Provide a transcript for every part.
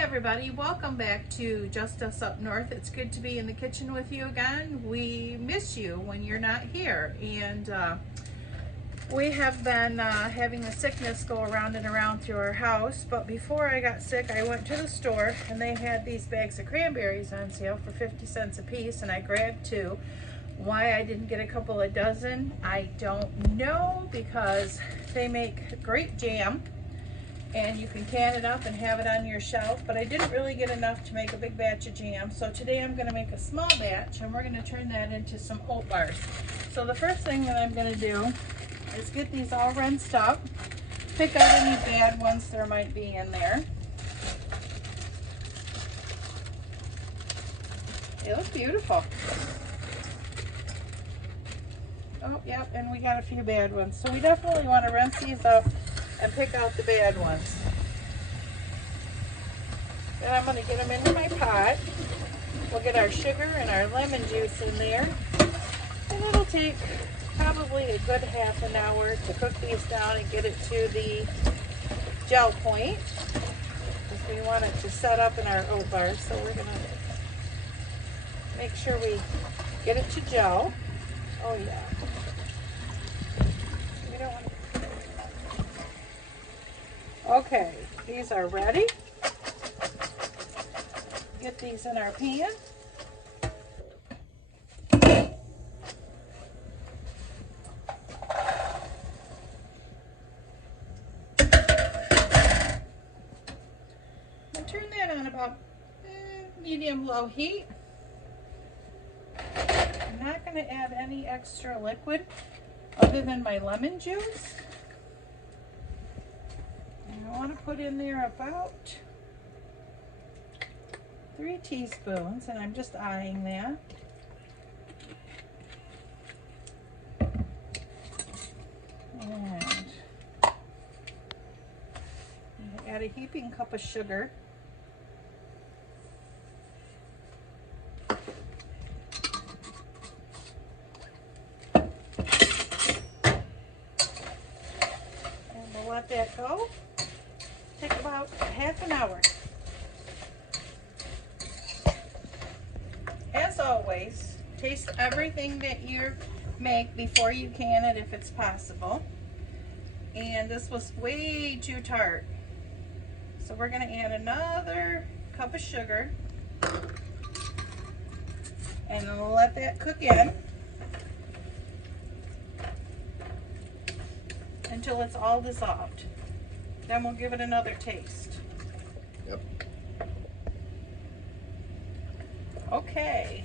everybody, welcome back to Just Us Up North. It's good to be in the kitchen with you again. We miss you when you're not here, and we have been having the sickness go around and around through our house. But before I got sick, I went to the store and they had these bags of cranberries on sale for 50 cents a piece, and I grabbed two. Why I didn't get a couple of dozen, I don't know, because they make great jam and you can can it up and have it on your shelf, but I didn't really get enough to make a big batch of jam. So today I'm going to make a small batch and we're going to turn that into some oat bars. So the first thing that I'm going to do is get these all rinsed up, pick out any bad ones there might be in there. They look beautiful. Oh, yep, and we got a few bad ones. So we definitely want to rinse these up and pick out the bad ones. Then I'm going to get them into my pot. We'll get our sugar and our lemon juice in there. And it'll take probably a good half an hour to cook these down and get it to the gel point, because we want it to set up in our oat bars. So we're going to make sure we get it to gel. Oh yeah. We don't want to. Okay, these are ready. Get these in our pan. And turn that on about medium-low heat. I'm not going to add any extra liquid other than my lemon juice. And I want to put in there about 3 teaspoons, and I'm just eyeing that. And add a heaping cup of sugar. Let that go. Take about half an hour. As always, taste everything that you make before you can it if it's possible. And this was way too tart. So we're going to add another cup of sugar and let that cook in until it's all dissolved. Then we'll give it another taste. Yep. Okay.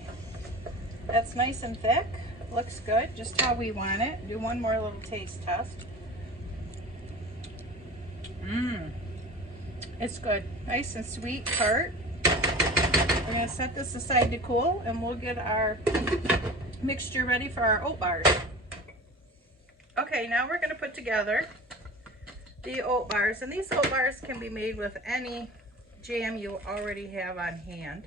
That's nice and thick. Looks good, just how we want it. Do one more little taste test. It's good. Nice and sweet, tart. We're going to set this aside to cool, and we'll get our mixture ready for our oat bars. Okay, now we're going to put together the oat bars, and these oat bars can be made with any jam you already have on hand.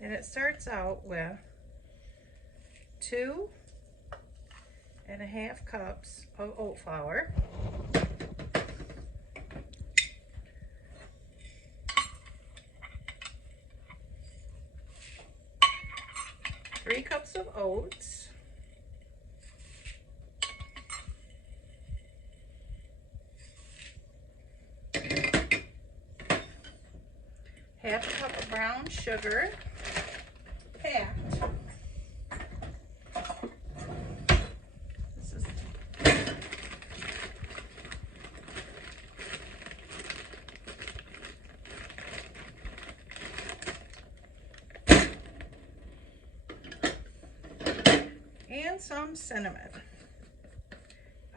And it starts out with 2.5 cups of oat flour, 3 cups of oats, 1/2 cup of brown sugar, packed. This is and some cinnamon.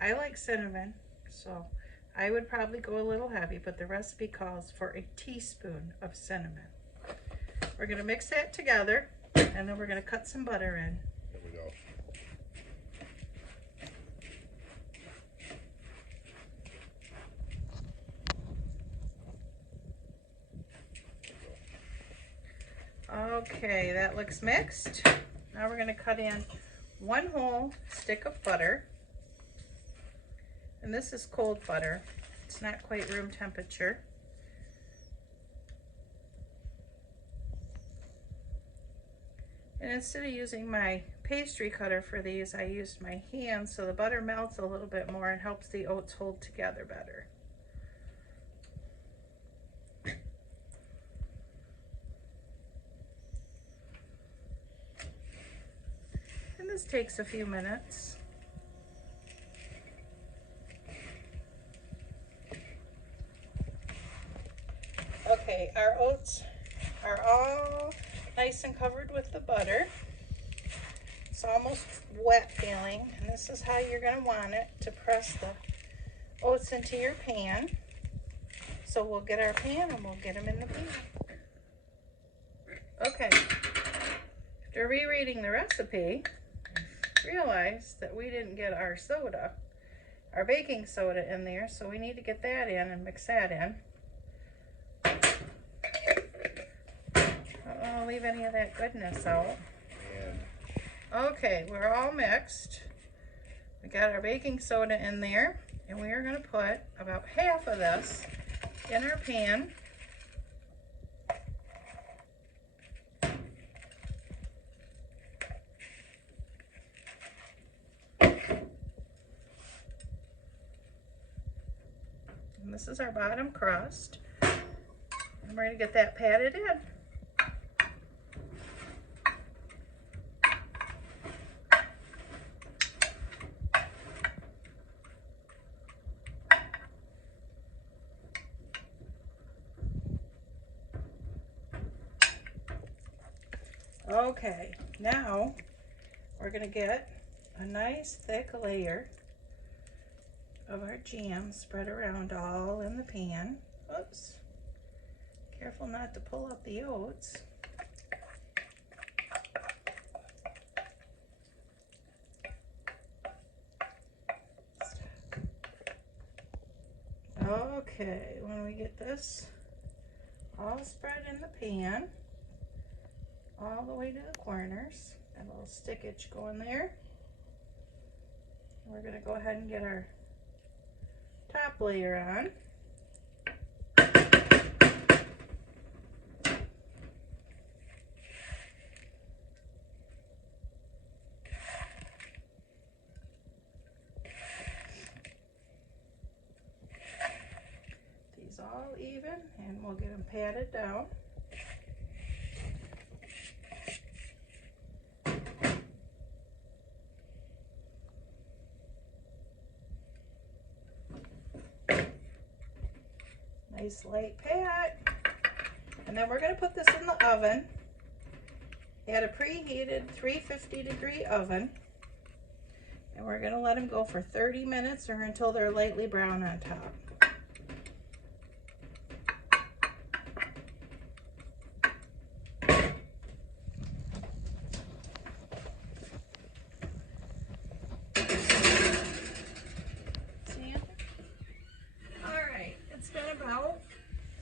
I like cinnamon, so I would probably go a little heavy, but the recipe calls for a teaspoon of cinnamon. We're going to mix that together, and then we're going to cut some butter in. There we go. Okay, that looks mixed. Now we're going to cut in 1 whole stick of butter. And this is cold butter. It's not quite room temperature. And instead of using my pastry cutter for these, I used my hand, so the butter melts a little bit more and helps the oats hold together better. And this takes a few minutes. Okay, our oats are all nice and covered with the butter. It's almost wet feeling, and this is how you're going to want it to press the oats into your pan. So we'll get our pan and we'll get them in the pan. Okay, after rereading the recipe, realized that we didn't get our soda, our baking soda in there, so we need to get that in and mix that in. I don't want to leave any of that goodness out. Okay, we're all mixed. We got our baking soda in there, and we are going to put about half of this in our pan. And this is our bottom crust. And we're going to get that patted in. Okay, now we're going to get a nice thick layer of our jam spread around all in the pan. Oops. Careful not to pull up the oats. Okay, when we get this all spread in the pan, all the way to the corners, got a little stickage going there. We're going to go ahead and get our top layer on. These all even, and we'll get them patted down. Nice light pat. And then we're going to put this in the oven at a preheated 350-degree oven. And we're going to let them go for 30 minutes or until they're lightly brown on top. Alright, it's been about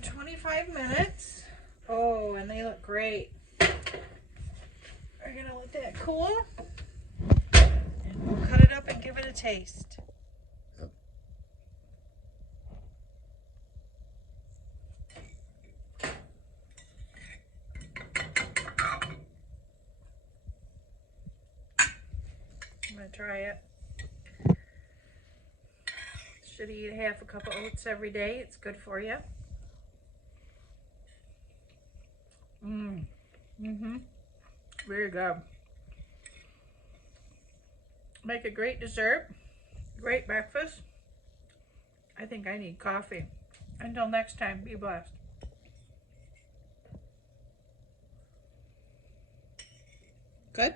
25 minutes. Oh, and they look great. We're going to let that cool. And we'll cut it up and give it a taste. Yep. I'm going to try it. Should eat half a cup of oats every day. It's good for you. Very good. Make a great dessert. Great breakfast. I think I need coffee. Until next time, be blessed. Good?